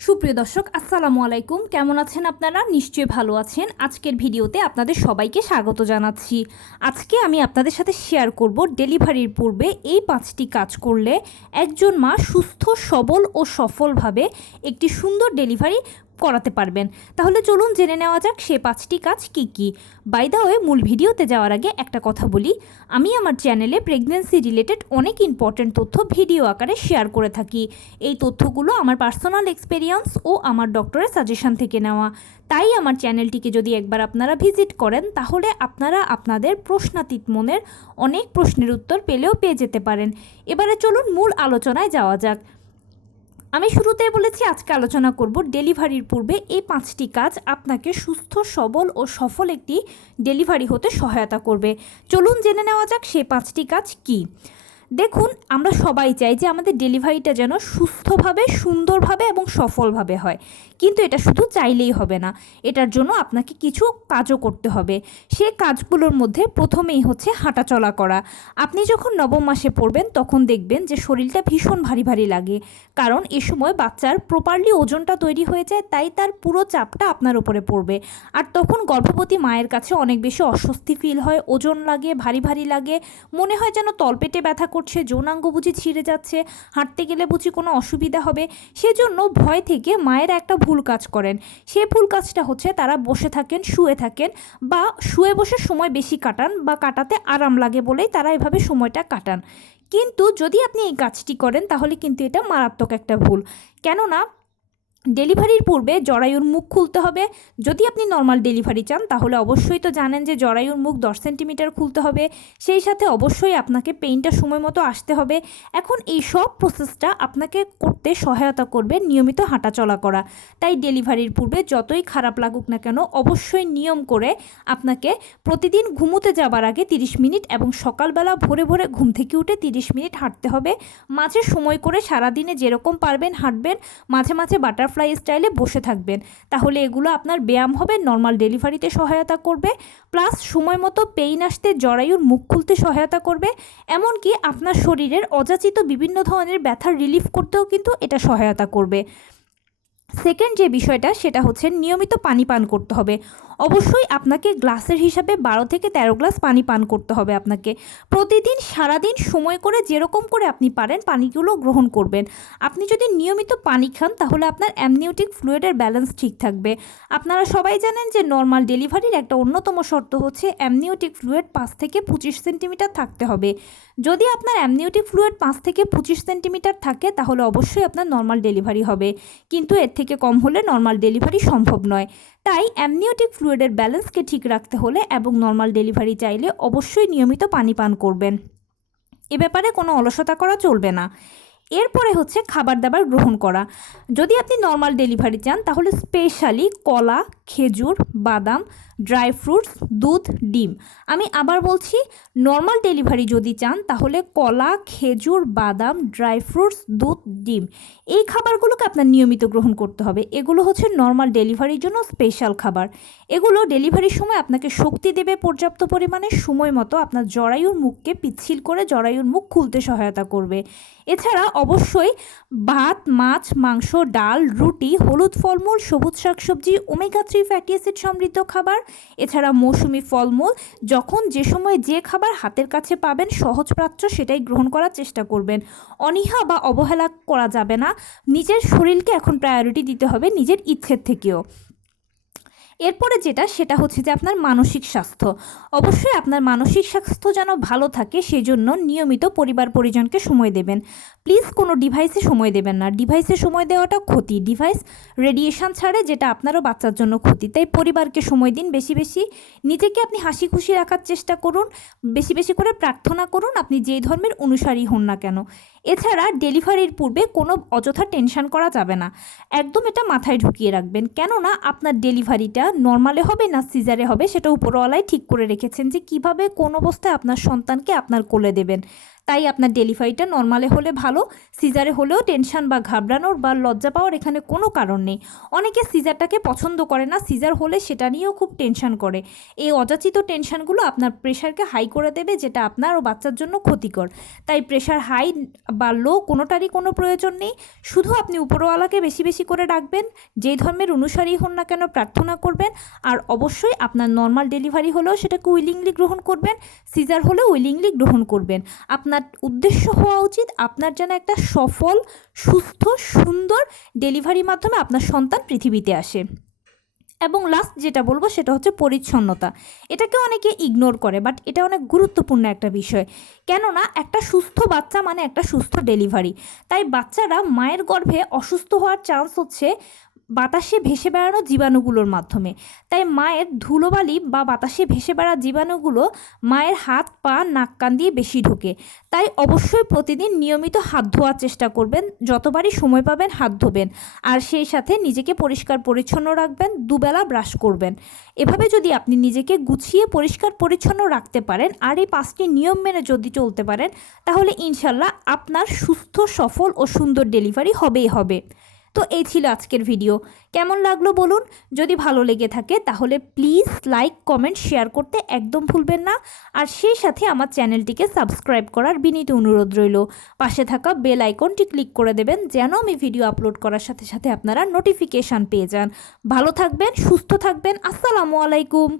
সুপ্রিয় দর্শক আসসালামু আলাইকুম, কেমন আছেন আপনারা? নিশ্চয়ই ভালো আছেন। আজকের ভিডিওতে আপনাদের সবাইকে স্বাগত জানাচ্ছি। আজকে আমি আপনাদের সাথে শেয়ার করব ডেলিভারির পূর্বে এই 5টি কাজ করলে একজন মা সুস্থ সবল ও সফলভাবে একটি সুন্দর ডেলিভারি করাতে পারবেন। তাহলে চলুন জেনে নেওয়া যাক সে 5টি কাজ কি কি। বাই দ্য ওয়ে, মূল ভিডিওতে যাওয়ার আগে একটা কথা বলি, আমি আমার চ্যানেলে প্রেগন্যান্সি রিলেটেড অনেক ইম্পর্ট্যান্ট তথ্য ভিডিও আকারে শেয়ার করে থাকি। এই তথ্যগুলো আমার পার্সোনাল এক্সপেরিয়েন্স ও আমার ডক্টরের সাজেশন থেকে নেওয়া। তাই আমার চ্যানেলটিকে যদি একবার আপনারা ভিজিট করেন তাহলে আপনারা আপনাদের প্রশ্নাতীত মনের অনেক প্রশ্নের উত্তর পেয়ে যেতে পারেন। এবারে চলুন মূল আলোচনায় যাওয়া যাক। আমি শুরুতেই বলেছি আজকে আলোচনা করব ডেলিভারির পূর্বে এই 5টি কাজ আপনাকে সুস্থ সবল ও সফল একটি ডেলিভারি হতে সহায়তা করবে। চলুন জেনে নেওয়া যাক সেই 5টি কাজ কি। দেখুন, আমরা সবাই চাই যে আমাদের ডেলিভারিটা যেন সুস্থভাবে, সুন্দরভাবে এবং সফলভাবে হয়, কিন্তু এটা শুধু চাইলেই হবে না, এটার জন্য আপনাকে কিছু কাজও করতে হবে। সে কাজগুলোর মধ্যে প্রথমেই হচ্ছে হাঁটাচলা করা। আপনি যখন নবম মাসে পড়বেন তখন দেখবেন যে শরীরটা ভীষণ ভারী ভারী লাগে, কারণ এ সময় বাচ্চার প্রপারলি ওজনটা তৈরি হয়ে যায়, তাই তার পুরো চাপটা আপনার উপরে পড়বে। আর তখন গর্ভবতী মায়ের কাছে অনেক বেশি অস্বস্তি ফিল হয়, ওজন লাগে, ভারী ভারী লাগে, মনে হয় যেন তলপেটে ব্যথা করছে, যৌনাঙ্গ বুঝি ছিঁড়ে যাচ্ছে, হাঁটতে গেলে বুঝি কোনো অসুবিধা হবে। সেজন্য ভয় থেকে মায়েরা একটা ভুল কাজ করেন। সেই ভুল কাজটা হচ্ছে তারা বসে থাকেন, শুয়ে থাকেন, বা শুয়ে বসে সময় বেশি কাটান বা কাটাতে আরাম লাগে বলেই তারা এভাবে সময়টা কাটান। কিন্তু যদি আপনি এই কাজটি করেন তাহলে কিন্তু এটা মারাত্মক একটা ভুল। কেননা ডেলিভারির পূর্বে জরায়ুর মুখ খুলতে হবে। যদি আপনি নর্মাল ডেলিভারি চান তাহলে অবশ্যই তো জানেন যে জরায়ুর মুখ 10 সেন্টিমিটার খুলতে হবে, সেই সাথে অবশ্যই আপনাকে পেইনটা সময় মতো আসতে হবে। এখন এই সব প্রসেসটা আপনাকে করতে সহায়তা করবে নিয়মিত হাঁটাচলা করা। তাই ডেলিভারির পূর্বে যতই খারাপ লাগুক না কেন অবশ্যই নিয়ম করে আপনাকে প্রতিদিন ঘুমোতে যাবার আগে 30 মিনিট এবং সকালবেলা ভোরে ভোরে ঘুম থেকে উঠে 30 মিনিট হাঁটতে হবে। মাঝে সময় করে সারাদিনে যেরকম পারবেন হাঁটবেন, মাঝে মাঝে বাটারফ্লাই স্টাইলে বসে থাকবেন। তাহলে এগুলো আপনার ব্যায়াম হবে, নর্মাল ডেলিভারিতে সহায়তা করবে, প্লাস সময় মতো পেইন আসতে, জরায়ুর মুখ খুলতে সহায়তা করবে। এমনকি আপনার শরীরের অযাচিত বিভিন্ন ধরনের ব্যথার রিলিফ করতেও কিন্তু এটা সহায়তা করবে। সেকেন্ড যে বিষয়টা সেটা হচ্ছে নিয়মিত পানি পান করতে হবে। অবশ্যই আপনাকে গ্লাসের হিসাবে 12 থেকে 13 গ্লাস পানি পান করতে হবে। আপনাকে প্রতিদিন সারাদিন সময় করে যেরকম করে আপনি পারেন পানিগুলো গ্রহণ করবেন। আপনি যদি নিয়মিত পানি খান তাহলে আপনার অ্যামনিওটিক ফ্লুইডের ব্যালেন্স ঠিক থাকবে। আপনারা সবাই জানেন যে নর্মাল ডেলিভারির একটা অন্যতম শর্ত হচ্ছে অ্যামনিওটিক ফ্লুইড 5 থেকে 25 সেন্টিমিটার থাকতে হবে। যদি আপনার অ্যামনিওটিক ফ্লুইড 5 থেকে 25 সেন্টিমিটার থাকে তাহলে অবশ্যই আপনার নর্মাল ডেলিভারি হবে, কিন্তু এর থেকে কম হলে নর্মাল ডেলিভারি সম্ভব নয়। তাই অ্যামনিওটিক ফ্লুইডের ব্যালেন্সকে ঠিক রাখতে হলে এবং নর্মাল ডেলিভারি চাইলে অবশ্যই নিয়মিত পানি পান করবেন। এ ব্যাপারে কোনো অলসতা করা চলবে না। এরপরে হচ্ছে খাবার দাবার গ্রহণ করা। যদি আপনি নর্মাল ডেলিভারি চান তাহলে স্পেশালি কলা, খেজুর, বাদাম, ড্রাই ফ্রুটস, দুধ, ডিম। আমি আবার বলছি, নর্মাল ডেলিভারি যদি চান তাহলে কলা, খেজুর, বাদাম, ড্রাই ফ্রুটস, দুধ, ডিম, এই খাবারগুলোকে আপনার নিয়মিত গ্রহণ করতে হবে। এগুলো হচ্ছে নর্মাল ডেলিভারির জন্য স্পেশাল খাবার। এগুলো ডেলিভারির সময় আপনাকে শক্তি দেবে পর্যাপ্ত পরিমাণে, সময় মতো আপনার জরায়ুর মুখকে পিচ্ছিল করে জরায়ুর মুখ খুলতে সহায়তা করবে। এছাড়া অবশ্যই ভাত, মাছ, মাংস, ডাল, রুটি, হলুদ ফলমূল, সবুজ শাকসবজি, ওমেগা 3 ফ্যাটি অ্যাসিড সমৃদ্ধ খাবার, এছাড়া মৌসুমি ফলমূল, যখন যে সময় যে খাবার হাতের কাছে পাবেন সহজপ্রাচ্য সেটাই গ্রহণ করার চেষ্টা করবেন। অনীহা বা অবহেলা করা যাবে না। নিজের শরীরকে এখন প্রায়োরিটি দিতে হবে নিজের ইচ্ছের থেকেও। এরপরে সেটা হচ্ছে যে আপনার মানসিক স্বাস্থ্য। অবশ্যই আপনার মানসিক স্বাস্থ্য যেন ভালো থাকে সেই জন্য নিয়মিত পরিবার পরিজনকে সময় দেবেন। প্লিজ কোনো ডিভাইসে সময় দেবেন না, ডিভাইসে সময় দেওয়াটা ক্ষতি। ডিভাইস রেডিয়েশন ছাড়ে, যেটা আপনারও বাচ্চার জন্য ক্ষতি। তাই পরিবারকে সময় দিন বেশি বেশি। নিজেকে আপনি হাসি খুশি রাখার চেষ্টা করুন, বেশি বেশি করে প্রার্থনা করুন, আপনি যেই ধর্মের অনুসারী হন না কেন। এছাড়া ডেলিভারির পূর্বে কোনো অযথা টেনশন করা যাবে না, একদম এটা মাথায় ঢুকিয়ে রাখবেন। কেননা আপনার ডেলিভারিটা নর্মালে হবে না সিজারে হবে সেটা উপরওয়ালাই ঠিক করে রেখেছেন যে কিভাবে কোন অবস্থায় আপনার সন্তানকে আপনার কোলে দেবেন। তাই আপনার ডেলিভারিটা নর্মালে হলে ভালো, সিজারে হলেও টেনশন বা ঘাবড়ানোর বা লজ্জা পাওয়ার এখানে কোনো কারণ নেই। অনেকে সিজারটাকে পছন্দ করে না, সিজার হলে সেটা নিয়েও খুব টেনশন করে। এই অযাচিত টেনশনগুলো আপনার প্রেশারকে হাই করে দেবে, যেটা আপনার ও বাচ্চার জন্য ক্ষতিকর। তাই প্রেশার হাই বা লো কোনোটারই কোনো প্রয়োজন নেই। শুধু আপনি উপরওয়ালাকে বেশি বেশি করে ডাকবেন, যেই ধর্মের অনুসারী হন না কেন প্রার্থনা করবেন, আর অবশ্যই আপনার নর্মাল ডেলিভারি হলেও সেটাকে উইলিংলি গ্রহণ করবেন, সিজার হলেও উইলিংলি গ্রহণ করবেন। আপনার উদ্দেশ্য হওয়া উচিত আপনার যেন একটা সফল, সুস্থ, সুন্দর ডেলিভারির মাধ্যমে আপনার সন্তান পৃথিবীতে আসে। এবং লাস্ট যেটা বলবো সেটা হচ্ছে পরিচ্ছন্নতা। এটাকে অনেকে ইগনোর করে, বাট এটা অনেক গুরুত্বপূর্ণ একটা বিষয়। কেননা একটা সুস্থ বাচ্চা মানে একটা সুস্থ ডেলিভারি। তাই বাচ্চারা মায়ের গর্ভে অসুস্থ হওয়ার চান্স হচ্ছে বাতাসে ভেসে বেড়ানো জীবাণুগুলোর মাধ্যমে। তাই মায়ের ধুলোবালি বা বাতাসে ভেসে বেড়া জীবাণুগুলো মায়ের হাত, পা, নাক, কান দিয়ে বেশি ঢোকে। তাই অবশ্যই প্রতিদিন নিয়মিত হাত ধোয়ার চেষ্টা করবেন, যতবারই সময় পাবেন হাত ধোবেন। আর সেই সাথে নিজেকে পরিষ্কার পরিচ্ছন্ন রাখবেন, দুবেলা ব্রাশ করবেন। এভাবে যদি আপনি নিজেকে গুছিয়ে পরিষ্কার পরিচ্ছন্ন রাখতে পারেন আর এই 5টি নিয়ম মেনে যদি চলতে পারেন, তাহলে ইনশাল্লাহ আপনার সুস্থ, সফল ও সুন্দর ডেলিভারি হবেই হবে। তো এই ছিল আজকের ভিডিও। কেমন লাগলো বলুন। যদি ভালো লেগে থাকে তাহলে প্লিজ লাইক, কমেন্ট, শেয়ার করতে একদম ভুলবেন না। আর সেই সাথে আমার চ্যানেলটিকে সাবস্ক্রাইব করার বিনীত অনুরোধ রইল। পাশে থাকা বেল আইকনটি ক্লিক করে দেবেন, যেন আমি ভিডিও আপলোড করার সাথে সাথে আপনারা নোটিফিকেশান পেয়ে যান। ভালো থাকবেন, সুস্থ থাকবেন। আসসালামু আলাইকুম।